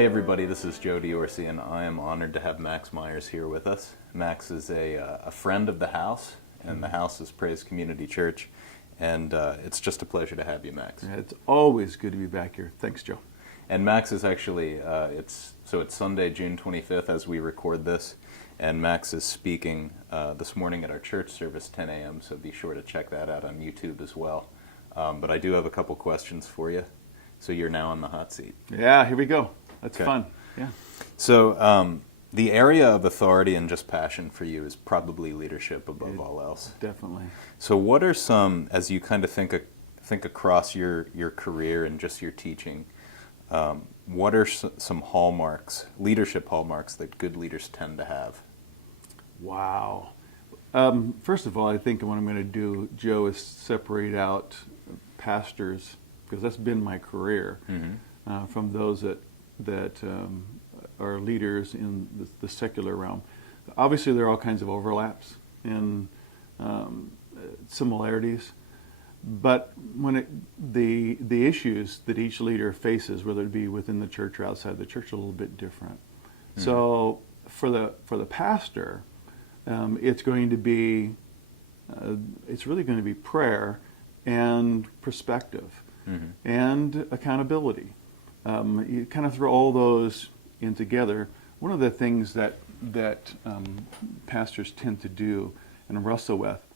Hey everybody, this is Joe Diorsi, and I am honored to have Max Myers here with us. Max is a friend of the house, and the house is Praise Community Church, and it's just a pleasure to have you, Max. It's always good to be back here. Thanks, Joe. And Max is actually, it's Sunday, June 25th as we record this, and Max is speaking this morning at our church service, 10 a.m., so be sure to check that out on YouTube as well. But I do have a couple questions for you, so you're now on the hot seat. Yeah, here we go. That's Okay. fun. Yeah. So the area of authority and just passion for you is probably leadership above all else. Definitely. So what are some, as you kind of think across your career and just your teaching, what are some hallmarks, leadership hallmarks that good leaders tend to have? Wow. First of all, I think what I'm going to do, Joe, is separate out pastors, because that's been my career, from those that are leaders in the secular realm. Obviously, there are all kinds of overlaps and similarities, but when the issues that each leader faces, whether it be within the church or outside the church, are a little bit different. So for the pastor, it's going to be it's really going to be prayer and perspective and accountability. You kind of throw all those in together. One of the things that pastors tend to do and wrestle with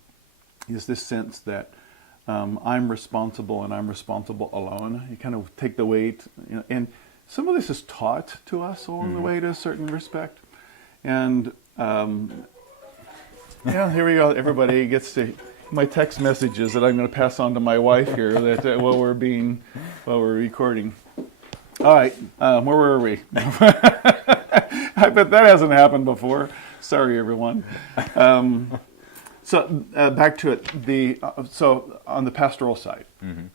is this sense that I'm responsible and I'm responsible alone. You kind of take the weight, and some of this is taught to us along the way to a certain respect. And here we go. Everybody gets to my text messages that I'm going to pass on to my wife here that while we're recording. All right, where were we? I bet that hasn't happened before. Sorry, everyone. So back to it. So on the pastoral side,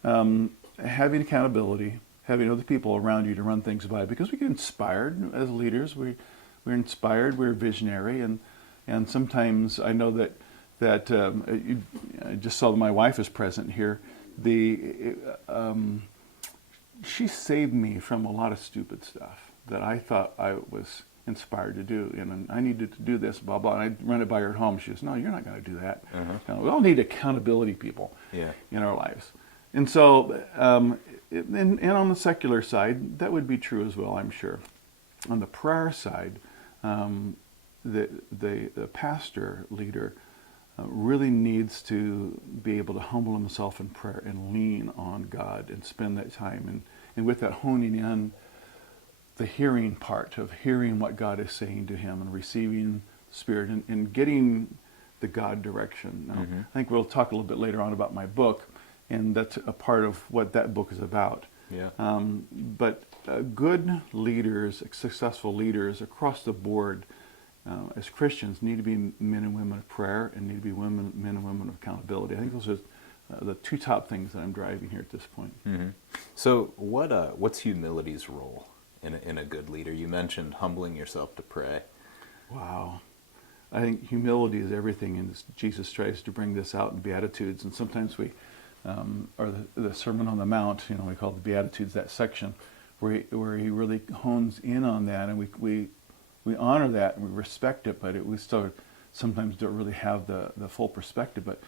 having accountability, having other people around you to run things by, because we get inspired as leaders. We're inspired. We're visionary, and sometimes I know that I just saw that my wife is present here. She saved me from a lot of stupid stuff that I thought I was inspired to do, and I needed to do this, blah, blah, and I run it by her at home. She goes, no, you're not going to do that. We all need accountability people in our lives. And so, and on the secular side, that would be true as well, I'm sure. On the prayer side, the pastor leader really needs to be able to humble himself in prayer and lean on God and spend that time. And with that, honing in the hearing part of hearing what God is saying to him and receiving Spirit and getting the God direction. Now, I think we'll talk a little bit later on about my book, and that's a part of what that book is about. Yeah. But good leaders, successful leaders across the board, as Christians, need to be men and women of prayer and need to be men and women of accountability. I think those are the two top things that I'm driving here at this point. So what's humility's role in a good leader? You mentioned humbling yourself to pray. Wow. I think humility is everything, and Jesus tries to bring this out in Beatitudes, and sometimes we, or the Sermon on the Mount, we call the Beatitudes that section, where he really hones in on that, and we honor that and we respect it, but we still sometimes don't really have the full perspective. But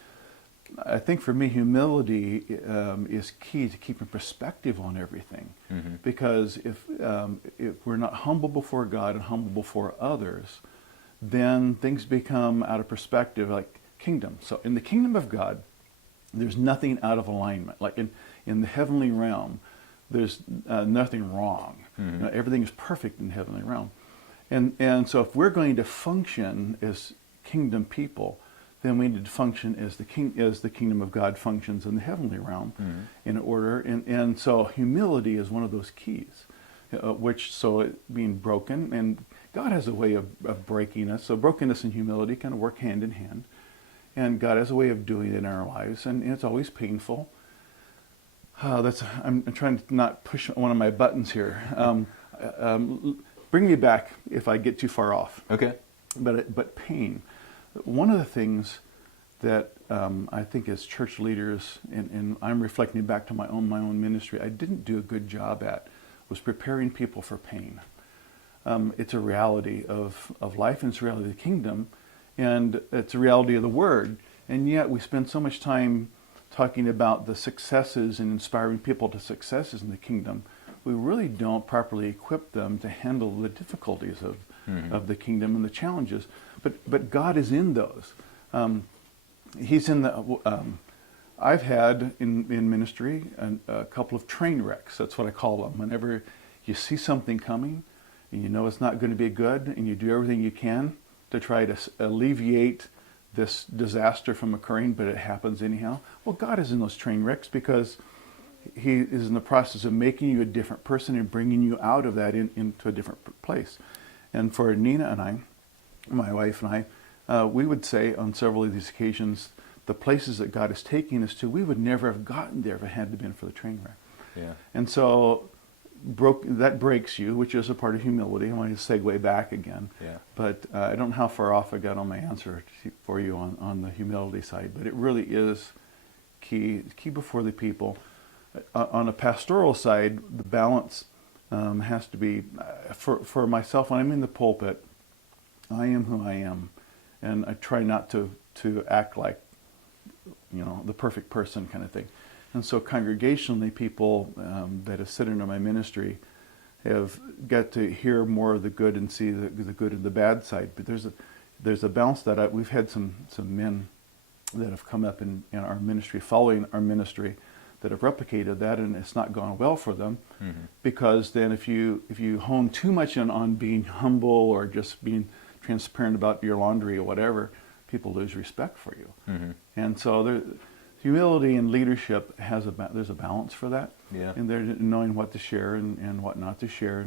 I think for me, humility is key to keeping perspective on everything. Because if we're not humble before God and humble before others, then things become out of perspective, like kingdom. So in the kingdom of God, there's nothing out of alignment. Like in the heavenly realm, there's nothing wrong. Everything is perfect in the heavenly realm. And so if we're going to function as kingdom people, then we need to function as the kingdom of God functions in the heavenly realm in order. And so humility is one of those keys, being broken, and God has a way of breaking us. So brokenness and humility kind of work hand in hand. And God has a way of doing it in our lives, and it's always painful. I'm trying to not push one of my buttons here. Bring me back if I get too far off. Okay. But pain. One of the things that I think as church leaders, and I'm reflecting back to my own ministry, I didn't do a good job at was preparing people for pain. It's a reality of life, and it's a reality of the kingdom, and it's a reality of the Word. And yet we spend so much time talking about the successes and inspiring people to successes in the kingdom. We really don't properly equip them to handle the difficulties of the kingdom and the challenges. But God is in those. He's in the. I've had in ministry a couple of train wrecks. That's what I call them. Whenever you see something coming, and you know it's not going to be good, and you do everything you can to try to alleviate this disaster from occurring, but it happens anyhow. Well, God is in those train wrecks because He is in the process of making you a different person and bringing you out of that into a different place. And for Nina and I, my wife and I, we would say on several of these occasions, the places that God is taking us to, we would never have gotten there if it hadn't been for the train wreck. Yeah. And so that breaks you, which is a part of humility. I want to segue back again. Yeah. But I don't know how far off I got on my answer for you on the humility side, but it really is key before the people. On a pastoral side, the balance has to be, for myself, when I'm in the pulpit, I am who I am. And I try not to act like, the perfect person kind of thing. And so congregationally, people that have sit under my ministry have got to hear more of the good and see the good and the bad side. But there's a balance that we've had some men that have come up in our ministry, following our ministry, that have replicated that, and it's not gone well for them. Because then if you hone too much on being humble or just being transparent about your laundry or whatever, people lose respect for you. And so humility and leadership there's a balance for that. Yeah. And they're knowing what to share and what not to share.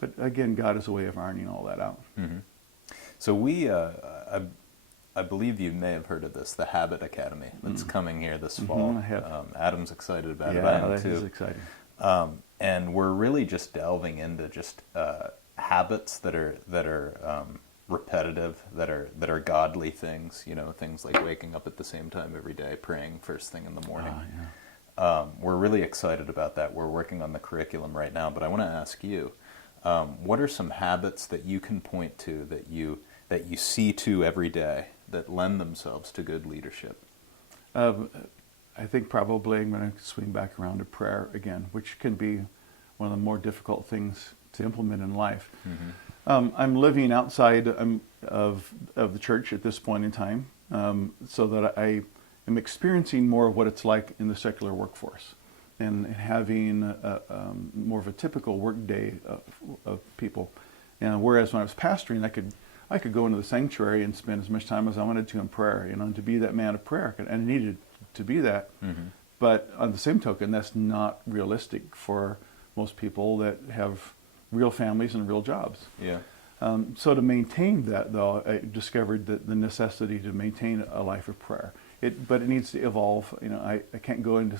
But again, God is a way of ironing all that out. So we, I believe you may have heard of this, the Habit Academy that's coming here this fall. I have. Adam's excited about it. Yeah, I am that too. is exciting. And we're really just delving into just habits that are repetitive, that are godly things. Things like waking up at the same time every day, praying first thing in the morning. We're really excited about that. We're working on the curriculum right now. But I want to ask you, what are some habits that you can point to that you see to every day that lend themselves to good leadership? I think probably I'm going to swing back around to prayer again, which can be one of the more difficult things to implement in life. I'm living outside of the church at this point in time, so that I am experiencing more of what it's like in the secular workforce, and having more of a typical work day of people. And whereas when I was pastoring, I could go into the sanctuary and spend as much time as I wanted to in prayer, and to be that man of prayer, and I needed to be that. But on the same token, that's not realistic for most people that have real families and real jobs. Yeah. So to maintain that, though, I discovered the necessity to maintain a life of prayer. But it needs to evolve. I can't go into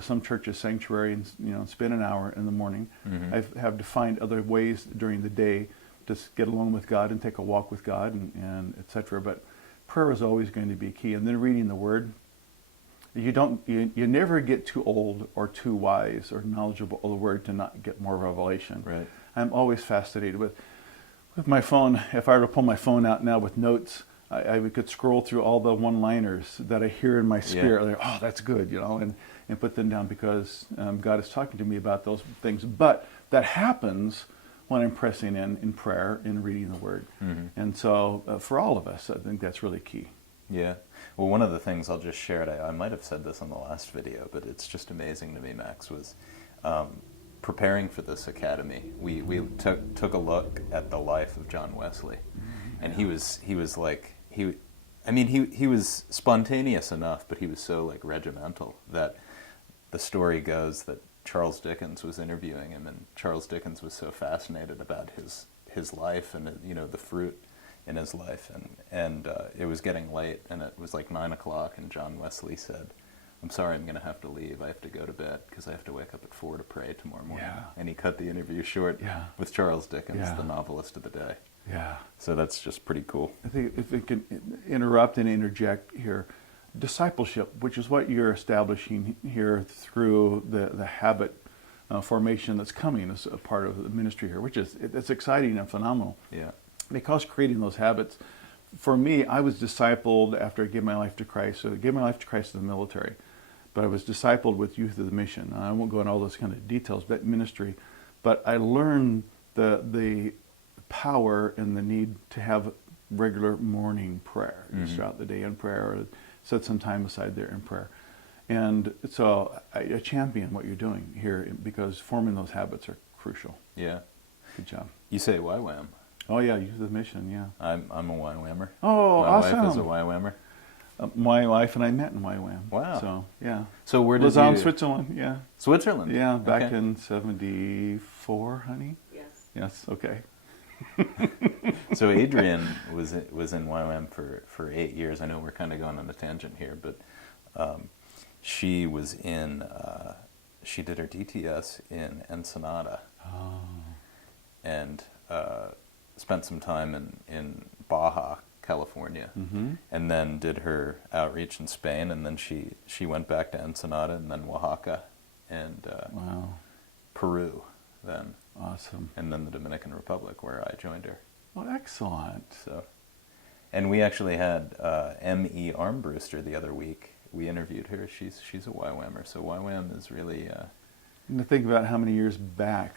some church's sanctuary and spend an hour in the morning. I have to find other ways during the day to get alone with God and take a walk with God and etc. But prayer is always going to be key. And then reading the Word. You never get too old or too wise or knowledgeable of the Word to not get more revelation. Right. I'm always fascinated with my phone. If I were to pull my phone out now with notes, I could scroll through all the one-liners that I hear in my spirit. Like, oh, that's good, and put them down because God is talking to me about those things. But that happens when I'm pressing in prayer and reading the Word. And so for all of us, I think that's really key. Yeah. Well, one of the things I'll just share, I might have said this on the last video, but it's just amazing to me, Max, was preparing for this academy. We took a look at the life of John Wesley, and he was spontaneous enough, but he was so regimental that the story goes that Charles Dickens was interviewing him, and Charles Dickens was so fascinated about his life and the fruit in his life, and it was getting late, and it was 9 o'clock, and John Wesley said, "I'm sorry, I'm going to have to leave. I have to go to bed because I have to wake up at 4 to pray tomorrow morning." Yeah. And he cut the interview short with Charles Dickens, the novelist of the day. Yeah. So that's just pretty cool. I think if we can interrupt and interject here, discipleship, which is what you're establishing here through the habit formation that's coming as a part of the ministry here, which is it's exciting and phenomenal. Yeah. Because creating those habits, for me, I was discipled after I gave my life to Christ. So I gave my life to Christ in the military, but I was discipled with Youth of the Mission. I won't go into all those kind of details, but ministry. But I learned the power and the need to have regular morning prayer, just throughout the day in prayer, or set some time aside there in prayer. And so I champion what you're doing here because forming those habits are crucial. Yeah. Good job. You say YWAM. Oh yeah, Youth of the Mission, yeah. I'm a YWAMer. Oh, My awesome. wife is a YWAMer. My wife and I met in YWAM. Wow. So, yeah. So where did Lausanne, you... Switzerland, yeah. Switzerland? Yeah, back Okay. in 74, honey? Yes. Yes, okay. So Adrian was in YWAM for 8 years. I know we're kind of going on a tangent here, but she was in, she did her DTS in Ensenada. Oh. And spent some time in Baja, California, and then did her outreach in Spain, and then she went back to Ensenada, and then Oaxaca, and Wow. Peru, then, awesome. and then the Dominican Republic, where I joined her. Well, excellent. So, and we actually had M.E. Armbruster the other week. We interviewed her. She's a YWAMer, so YWAM is really... And to think about how many years back,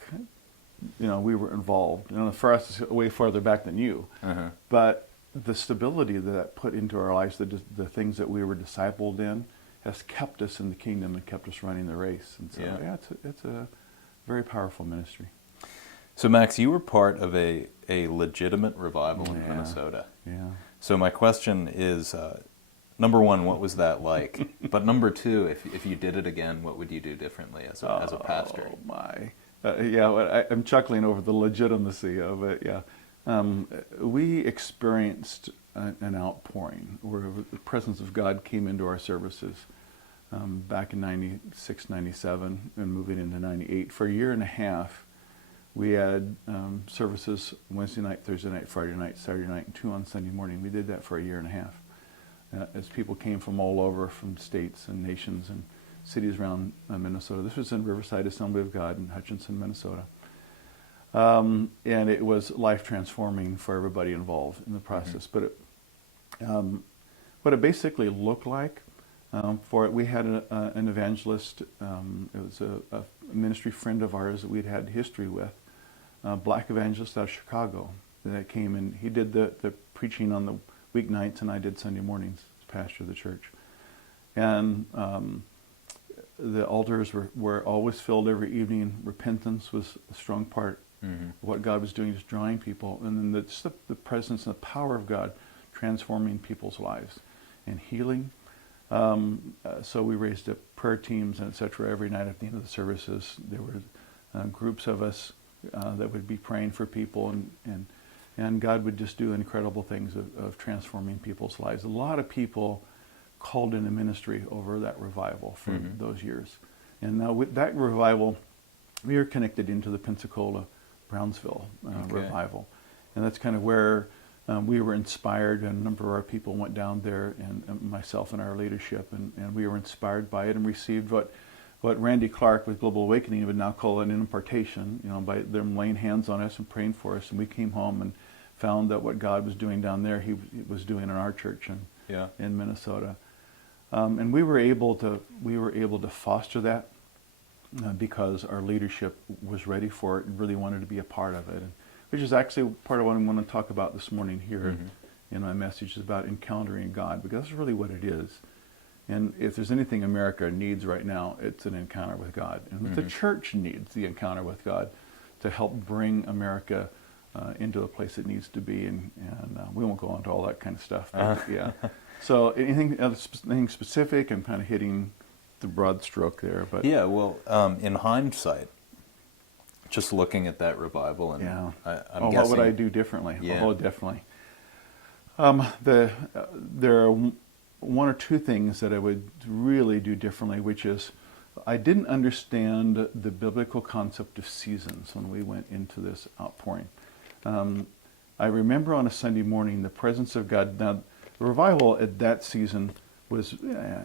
we were involved. For us, it's way farther back than you. But the stability that put into our lives, the things that we were discipled in, has kept us in the kingdom and kept us running the race. And so, Yeah. it's a very powerful ministry. So Max, you were part of a legitimate revival in Yeah. Minnesota. Yeah. So my question is, number one, what was that like? But number two, if you did it again, what would you do differently as a pastor? Oh my! I'm chuckling over the legitimacy of it. Yeah, we experienced an outpouring where the presence of God came into our services back in '96, '97, and moving into '98. For a year and a half, we had services Wednesday night, Thursday night, Friday night, Saturday night, and 2 on Sunday morning. We did that for a year and a half. As people came from all over, from states and nations and cities around Minnesota. This was in Riverside Assembly of God in Hutchinson, Minnesota. And it was life-transforming for everybody involved in the process. But what it basically looked like, we had an evangelist, it was a ministry friend of ours that we'd had history with, a black evangelist out of Chicago that came and he did the preaching on the weeknights, and I did Sunday mornings as pastor of the church. And the altars were always filled every evening. Repentance was a strong part of what God was doing, just drawing people. And then just the presence and the power of God transforming people's lives and healing. So we raised up prayer teams and et cetera every night at the end of the services. There were groups of us that would be praying for people, and God would just do incredible things of transforming people's lives. A lot of people called into ministry over that revival for those years. And now with that revival, we are connected into the Pensacola, Brownsville revival. And that's kind of where we were inspired, and a number of our people went down there, and myself and our leadership, and we were inspired by it and received what Randy Clark with Global Awakening would now call an impartation, by them laying hands on us and praying for us. And we came home and found that what God was doing down there, he was doing in our church in Minnesota. And we were able to foster that because our leadership was ready for it and really wanted to be a part of it, which is actually part of what I want to talk about this morning here in my message, is about encountering God, because that's really what it is. And if there's anything America needs right now, it's an encounter with God. And the church needs the encounter with God to help bring America into the place it needs to be. And we won't go into all that kind of stuff. But, yeah. So anything specific? I'm kind of hitting the broad stroke there. But yeah, well, in hindsight, just looking at that revival, and I'm guessing, what would I do differently? Yeah. Oh, definitely. There are one or two things that I would really do differently, which is I didn't understand the biblical concept of seasons when we went into this outpouring. I remember on a Sunday morning the presence of God. Now, the revival at that season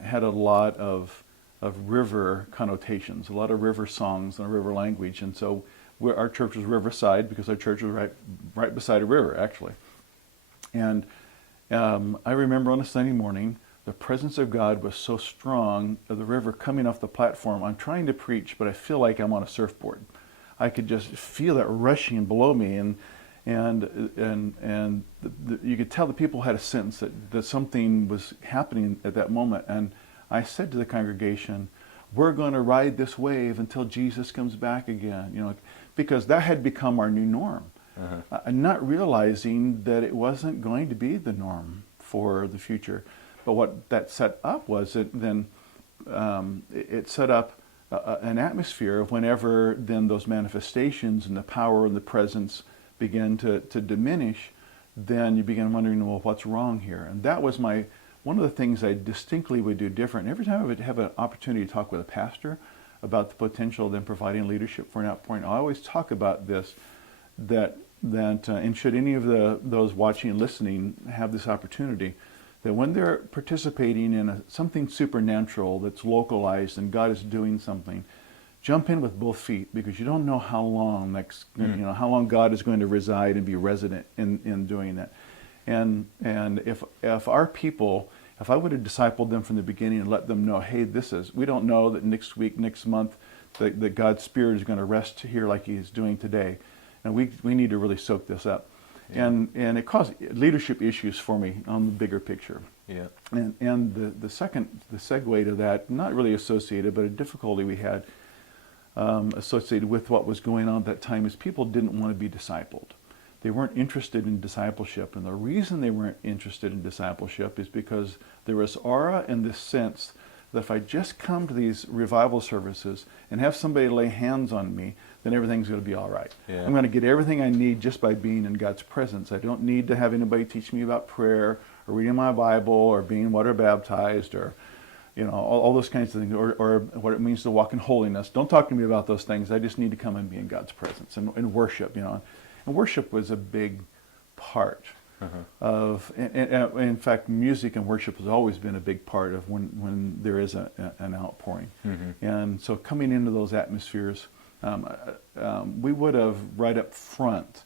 had a lot of of river connotations, a lot of river songs and river language. And so our church was riverside because our church was right beside a river, actually. And I remember on a Sunday morning, the presence of God was so strong of the river coming off the platform. I'm trying to preach, but I feel like I'm on a surfboard. I could just feel that rushing below me, and you could tell the people had a sense that something was happening at that moment. And I said to the congregation, "We're going to ride this wave until Jesus comes back again," because that had become our new norm. Not realizing that it wasn't going to be the norm for the future. But what that set up was it set up an atmosphere of whenever then those manifestations and the power and the presence began to diminish, then you begin wondering, well, what's wrong here? And that was one of the things I distinctly would do different. Every time I would have an opportunity to talk with a pastor about the potential of them providing leadership for an outpouring, I always talk about this, and should any of those watching and listening have this opportunity, that when they're participating in something supernatural that's localized and God is doing something, jump in with both feet, because you don't know how long how long God is going to reside and be resident in doing that. And if our people, if I would have discipled them from the beginning and let them know, hey, we don't know that next week, next month, that God's Spirit is going to rest here like He's doing today, and we need to really soak this up. Yeah. And it caused leadership issues for me on the bigger picture. Yeah. And the segue to that, not really associated, but a difficulty we had associated with what was going on at that time, is people didn't want to be discipled. They weren't interested in discipleship. And the reason they weren't interested in discipleship is because there was aura and this sense that if I just come to these revival services and have somebody lay hands on me, then everything's going to be all right. Yeah. I'm going to get everything I need just by being in God's presence. I don't need to have anybody teach me about prayer or reading my Bible or being water baptized or all those kinds of things, or what it means to walk in holiness. Don't talk to me about those things. I just need to come and be in God's presence and worship. And worship was a big part of, in fact, music and worship has always been a big part of when there is an outpouring. And so coming into those atmospheres, we would have right up front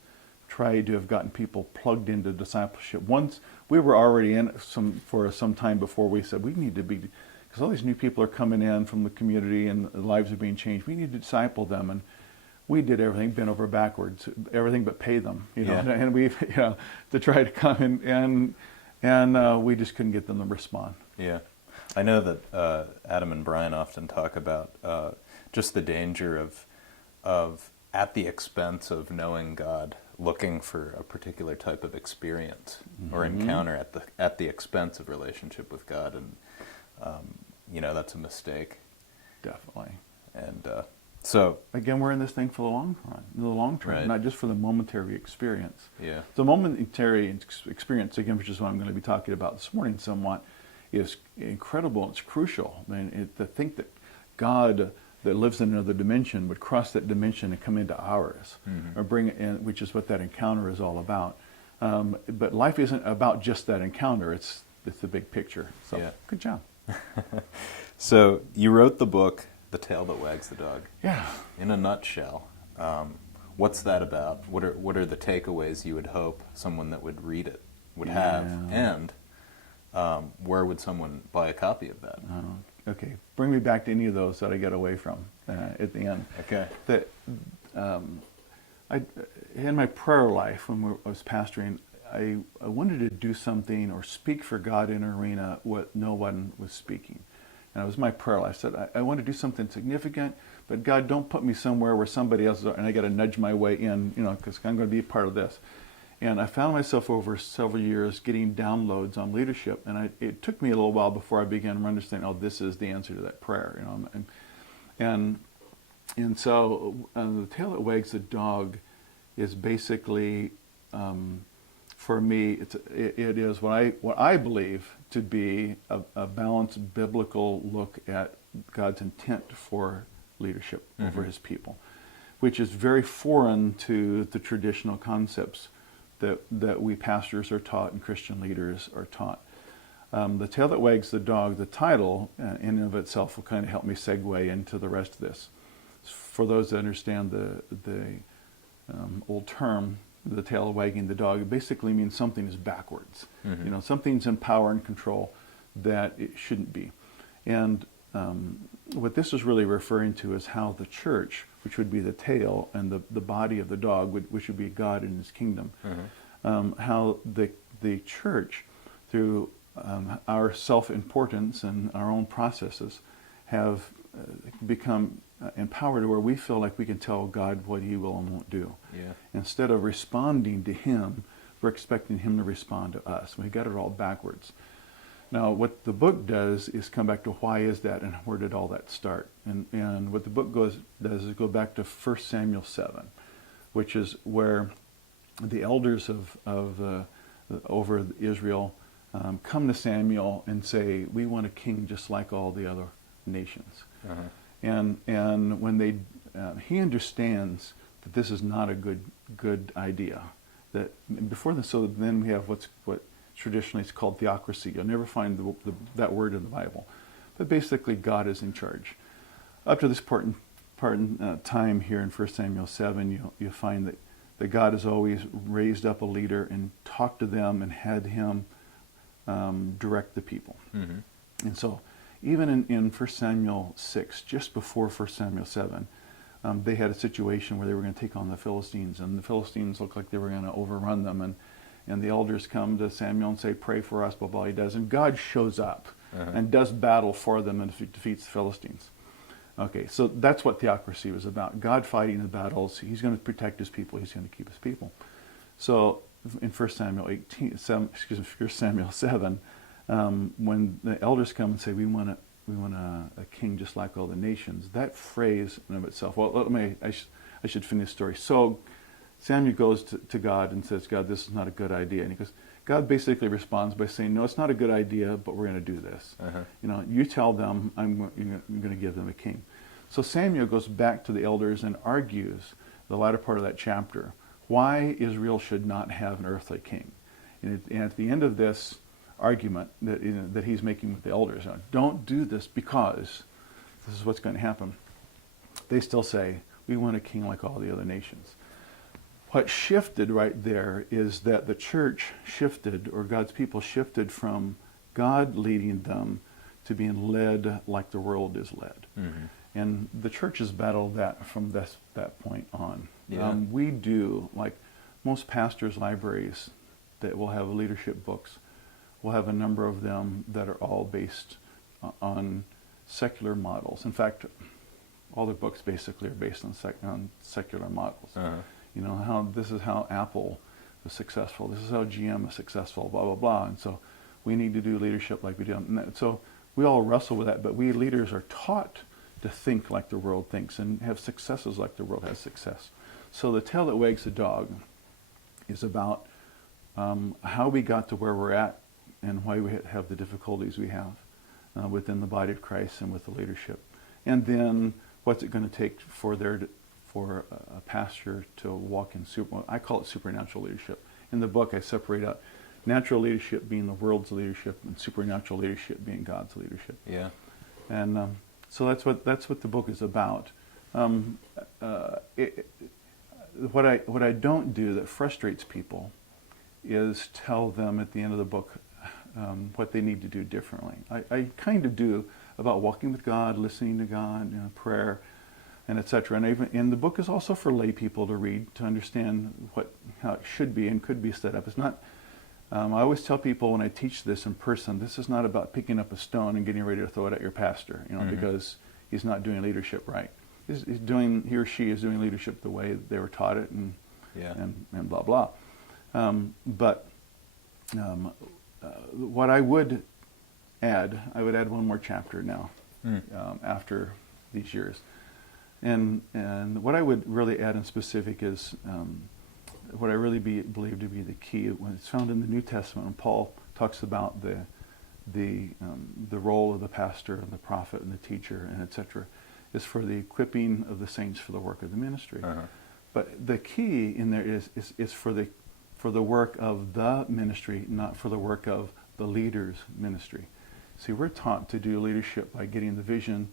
tried to have gotten people plugged into discipleship. Once we were already in for some time before, we said we need to be, because all these new people are coming in from the community and lives are being changed. We need to disciple them, and we did everything, bent over backwards, everything but pay them, and we, to try to come in, and we just couldn't get them to respond. Yeah, I know that Adam and Brian often talk about just the danger of at the expense of knowing God, looking for a particular type of experience or encounter at the expense of relationship with God, and that's a mistake. Definitely. And so again, we're in this thing for the long term, right. Not just for the momentary experience. Yeah. The momentary experience, again, which is what I'm going to be talking about this morning somewhat, is incredible. It's crucial. I mean, to think that God that lives in another dimension would cross that dimension and come into ours, or bring it in, which is what that encounter is all about. But life isn't about just that encounter. It's the big picture. So yeah. Good job. So you wrote the book, The Tail That Wags the Dog. Yeah. In a nutshell, what's that about? What are the takeaways you would hope someone that would read it would have? And where would someone buy a copy of that? Okay, bring me back to any of those that I get away from at the end. Okay. In my prayer life, when I was pastoring, I wanted to do something or speak for God in an arena what no one was speaking. And it was my prayer life. I said, I want to do something significant, but God, don't put me somewhere where somebody else is, and I got to nudge my way in, because I'm going to be a part of this. And I found myself over several years getting downloads on leadership, and it took me a little while before I began to understand, this is the answer to that prayer, And so The Tail That Wags the Dog is basically, for me, it is what I believe to be a balanced biblical look at God's intent for leadership over His people, which is very foreign to the traditional concepts that we pastors are taught and Christian leaders are taught. The Tail That Wags the Dog, the title in and of itself will kind of help me segue into the rest of this. For those that understand the old term, the tail wagging the dog, it basically means something is backwards. Mm-hmm. Something's in power and control that it shouldn't be. And what this is really referring to is how the church, which would be the tail, and the body of the dog, which would be God and his kingdom, how the church, through our self-importance and our own processes, have become empowered to where we feel like we can tell God what he will and won't do. Yeah. Instead of responding to him, we're expecting him to respond to us. We got it all backwards. Now, what the book does is come back to why is that and where did all that start? And what the book does is go back to 1 Samuel 7, which is where the elders of over Israel come to Samuel and say, we want a king just like all the other nations. And when he understands that this is not a good idea. That before this, so then we have what traditionally is called theocracy. You'll never find that word in the Bible, but basically God is in charge. Up to this part in time here in 1 Samuel 7, you find that God has always raised up a leader and talked to them and had him direct the people. And so even in 1 Samuel 6, just before 1 Samuel 7, they had a situation where they were going to take on the Philistines, and the Philistines looked like they were going to overrun them, and the elders come to Samuel and say, pray for us, blah, blah, he does, and God shows up and does battle for them and defeats the Philistines. Okay, so that's what theocracy was about. God fighting the battles. He's going to protect his people. He's going to keep his people. So in 1 Samuel 7, when the elders come and say, we want a king just like all the nations, that phrase in of itself, I should finish the story. So Samuel goes to God and says, God, this is not a good idea. And he goes, God basically responds by saying, no, it's not a good idea, but we're going to do this. You tell them I'm going to give them a king. So Samuel goes back to the elders and argues the latter part of that chapter why Israel should not have an earthly king. And at the end of this argument that he's making with the elders, don't do this because this is what's going to happen. They still say, we want a king like all the other nations. What shifted right there is that the church shifted, or God's people shifted from God leading them to being led like the world is led. And the church has battled that from that point on. Yeah. We do, like most pastors' libraries that will have leadership books, we'll have a number of them that are all based on secular models. In fact, all the books basically are based on secular models. How this is how Apple is successful. This is how GM is successful. Blah blah blah. And so we need to do leadership like we do. And so we all wrestle with that. But we leaders are taught to think like the world thinks and have successes like the world has success. So the tail that wags the dog is about how we got to where we're at and why we have the difficulties we have within the body of Christ and with the leadership. And then what's it going to take for a pastor to walk in I call it supernatural leadership. In the book, I separate out natural leadership being the world's leadership and supernatural leadership being God's leadership. Yeah. And so that's what the book is about. What I don't do that frustrates people is tell them at the end of the book what they need to do differently. I kind of do about walking with God, listening to God, prayer, and etc. And the book is also for lay people to read to understand how it should be and could be set up. It's not. I always tell people when I teach this in person, this is not about picking up a stone and getting ready to throw it at your pastor, because he's not doing leadership right. He or she is doing leadership the way they were taught it, and blah blah. But what I would add one more chapter now after these years, and what I would really add in specific is what I really believe to be the key when it's found in the New Testament when Paul talks about the role of the pastor and the prophet and the teacher and etc. is for the equipping of the saints for the work of the ministry. But the key in there is for the work of the ministry, not for the work of the leader's ministry. See, we're taught to do leadership by getting the vision,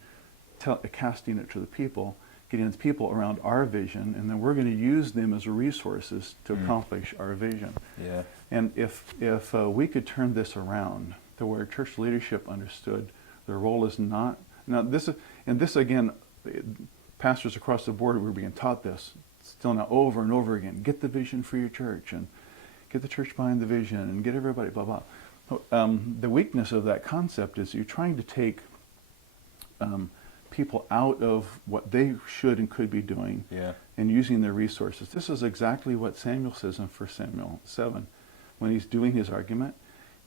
casting it to the people, getting the people around our vision, and then we're going to use them as resources to accomplish our vision. Yeah. And if we could turn this around to where church leadership understood their role is not, now this again, pastors across the board were being taught this still now over and over again. Get the vision for your church and get the church behind the vision and get everybody blah blah. The weakness of that concept is you're trying to take people out of what they should and could be doing, Yeah. and using their resources. This is exactly what Samuel says in 1 Samuel 7. When he's doing his argument,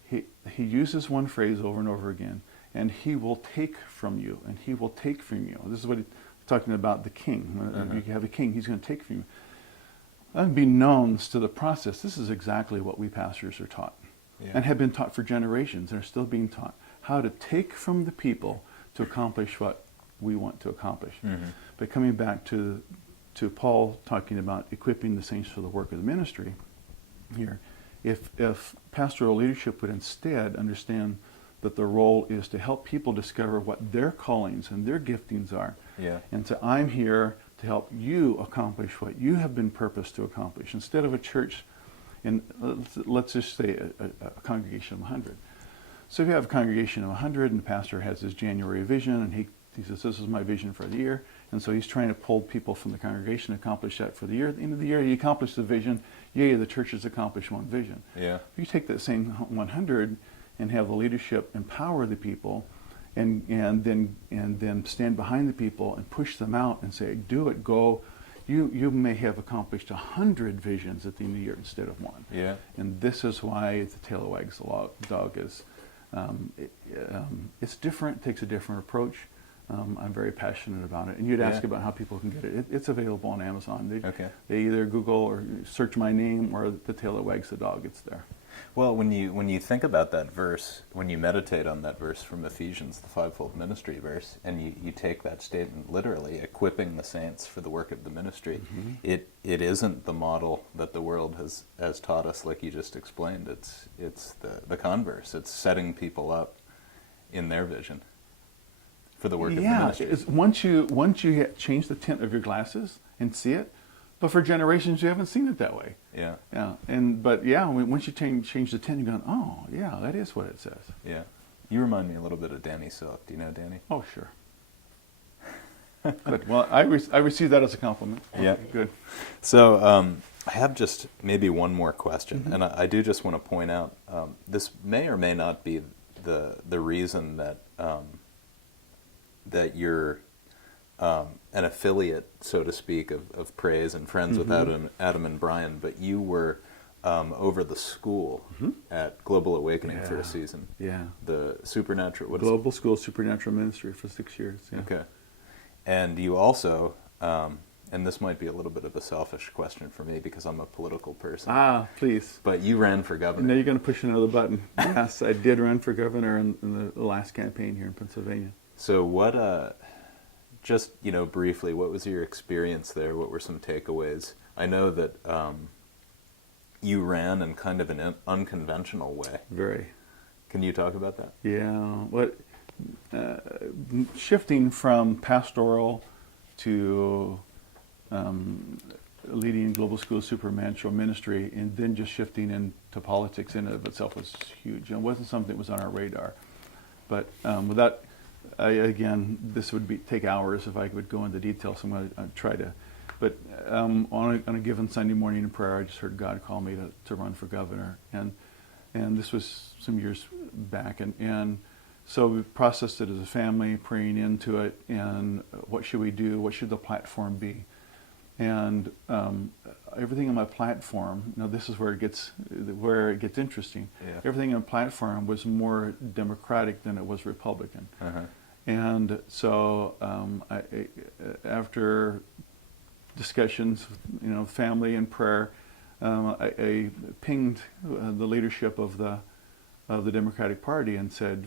he uses one phrase over and over again, and he will take from you, and he will take from you. This is what he's talking about the king. When you have a king, he's going to take from you. Unbeknownst to the process, this is exactly what we pastors are taught, and have been taught for generations, and are still being taught how to take from the people to accomplish what we want to accomplish. But coming back to Paul talking about equipping the saints for the work of the ministry here, if pastoral leadership would instead understand that the role is to help people discover what their callings and their giftings are, and so I'm here to help you accomplish what you have been purposed to accomplish, instead of a church, and let's just say a congregation of 100. So if you have a congregation of 100 and the pastor has his January vision, and he says, this is my vision for the year, and so he's trying to pull people from the congregation to accomplish that for the year. At the end of the year, he accomplished the vision. Yay, the church has accomplished one vision. If you take that same 100 and have the leadership empower the people, and then stand behind the people and push them out and say, do it, go. You may have accomplished 100 visions at the end of the year instead of one. And this is why the tail that wags the dog is. It's different, takes a different approach. I'm very passionate about it. And you'd ask about how people can get it. It's available on Amazon. They either Google or search my name or the tail that wags the dog. It's there. Well, when you think about that verse, when you meditate on that verse from Ephesians, the fivefold ministry verse, and you take that statement literally, equipping the saints for the work of the ministry, it isn't the model that the world has taught us, like you just explained. It's the converse. It's setting people up in their vision for the work of the ministry. Once you change the tint of your glasses and see it, but for generations you haven't seen it that way. Once you change the tint, you're going, oh yeah, that is what it says. You remind me a little bit of Danny Silk. Do you know Danny? Oh sure. Good. Well, I receive that as a compliment. Good. So I have just maybe one more question, and I do just want to point out this may or may not be the reason that that you're an affiliate, so to speak, of Praise and friends with Adam and Brian, but you were over the school at Global Awakening for a season. The Supernatural. Global School Supernatural Ministry for 6 years. Okay. And you also, and this might be a little bit of a selfish question for me because I'm a political person. Please. But you ran for governor. Now you're going to push another button. Yes, I did run for governor in the last campaign here in Pennsylvania. So what, just, briefly, what was your experience there? What were some takeaways? I know that you ran in kind of an unconventional way. Very. Can you talk about that? Yeah. Shifting from pastoral to leading Global School Supernatural Ministry, and then just shifting into politics in and of itself was huge. It wasn't something that was on our radar. But without... again, this would take hours if I would go into detail, so I'm going to try to. But on a given Sunday morning in prayer, I just heard God call me to run for governor, and this was some years back, and so we processed it as a family, praying into it, and what should we do? What should the platform be? And everything on my platform, this is where it gets interesting. Everything on the platform was more Democratic than it was Republican. And so after discussions, family and prayer, I pinged the leadership of the Democratic Party and said,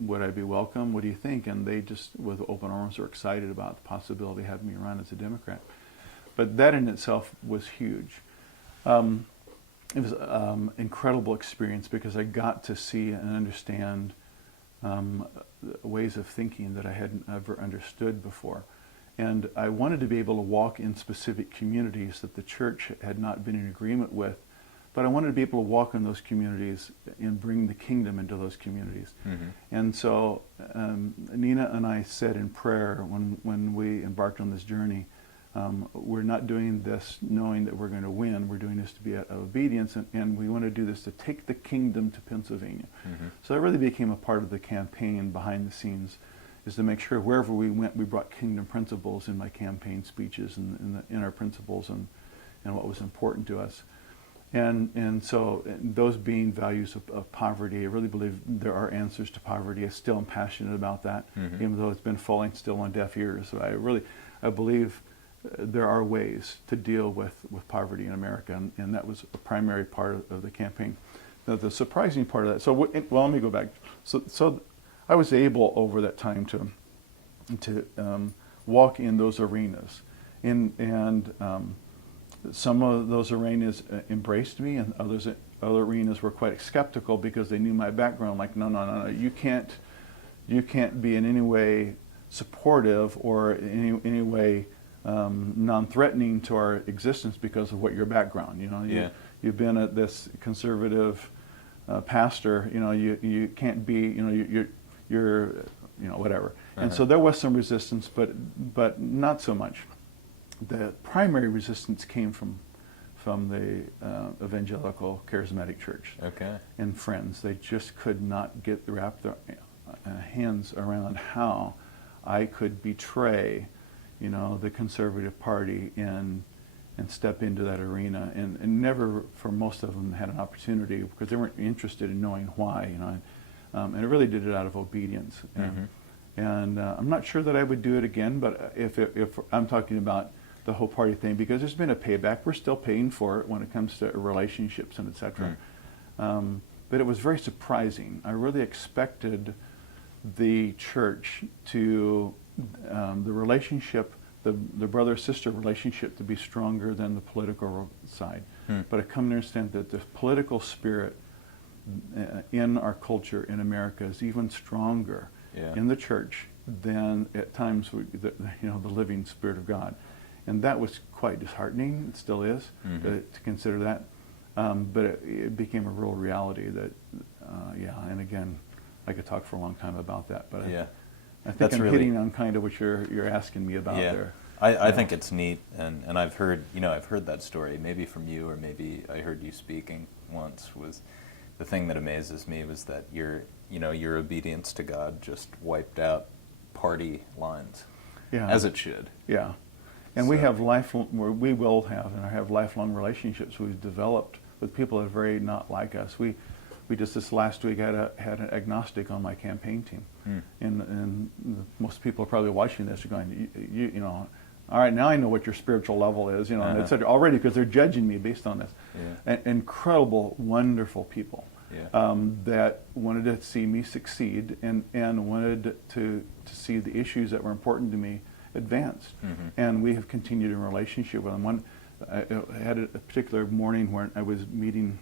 would I be welcome? What do you think? And they just, with open arms, were excited about the possibility of having me run as a Democrat. But that in itself was huge. it was incredible experience because I got to see and understand ways of thinking that I hadn't ever understood before. And I wanted to be able to walk in specific communities that the church had not been in agreement with, but I wanted to be able to walk in those communities and bring the kingdom into those communities. Mm-hmm. And so Nina and I said in prayer when we embarked on this journey, we're not doing this knowing that we're going to win. We're doing this to be out of obedience, and we want to do this to take the kingdom to Pennsylvania. Mm-hmm. So that really became a part of the campaign behind the scenes, is to make sure wherever we went, we brought kingdom principles in my campaign speeches and in our principles and what was important to us. And so those being values of poverty, I really believe there are answers to poverty. I still am passionate about that, mm-hmm. even though it's been falling still on deaf ears. So I believe there are ways to deal with poverty in America, and that was a primary part of the campaign. Now, the surprising part of that, let me go back. So I was able over that time to walk in those arenas, and some of those arenas embraced me, and other arenas were quite skeptical because they knew my background. Like, no, you can't be in any way supportive or in any way non-threatening to our existence because of what your background. You've been at this conservative pastor. You can't be. You're whatever. Uh-huh. And so there was some resistance, but not so much. The primary resistance came from the evangelical charismatic church. Okay. And friends. They just could not wrap their hands around how I could betray, the conservative party and step into that arena, and never, for most of them, had an opportunity because they weren't interested in knowing why, and I really did it out of obedience. Mm-hmm. And I'm not sure that I would do it again, but if I'm talking about the whole party thing, because there's been a payback, we're still paying for it when it comes to relationships and etc. But it was very surprising. I really expected the church to the relationship, the brother-sister relationship, to be stronger than the political side. But I come to understand that the political spirit in our culture in America is even stronger in the church than at times the living Spirit of God. And that was quite disheartening. It still is, to consider that. But it became a real reality that, and again, I could talk for a long time about that. But I think I'm hitting on kind of what you're asking me about there. I think it's neat, and I've heard that story, maybe from you, or maybe I heard you speaking once. Was the thing that amazes me was that your obedience to God just wiped out party lines, as it should. Yeah. And we have we will have and have lifelong relationships we've developed with people that are very not like us. We just this last week had an agnostic on my campaign team, and most people are probably watching this are going, all right, now I know what your spiritual level is, and et cetera, already, because they're judging me based on this. And incredible, wonderful people that wanted to see me succeed and wanted to see the issues that were important to me advanced. And we have continued in relationship with them. I had a particular morning where I was meeting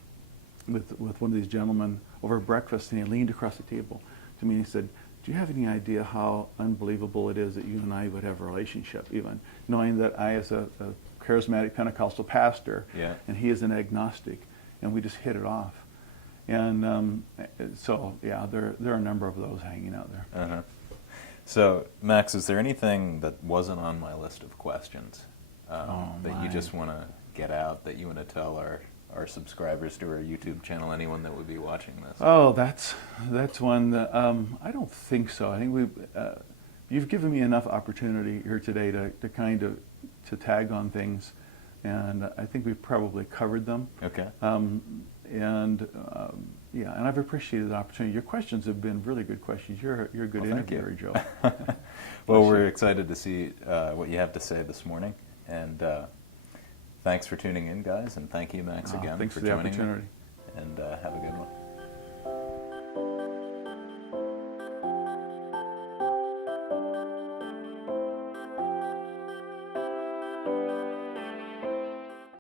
with one of these gentlemen over breakfast, and he leaned across the table to me and he said, "Do you have any idea how unbelievable it is that you and I would have a relationship, even knowing that I, as a charismatic Pentecostal pastor, and he is an agnostic, and we just hit it off." And there are a number of those hanging out there. So, Max, is there anything that wasn't on my list of questions that you just want to get out, that you want to tell our subscribers to our YouTube channel, anyone that would be watching this? Oh, that's one that I don't think so. I think you've given me enough opportunity here today to kind of to tag on things, and I think we've probably covered them. Okay. And I've appreciated the opportunity. Your questions have been really good questions. You're a good interviewer, Joe. Well, we're excited to see what you have to say this morning, and thanks for tuning in, guys, and thank you, Max, again thanks for for the joining opportunity. me. And have a good one.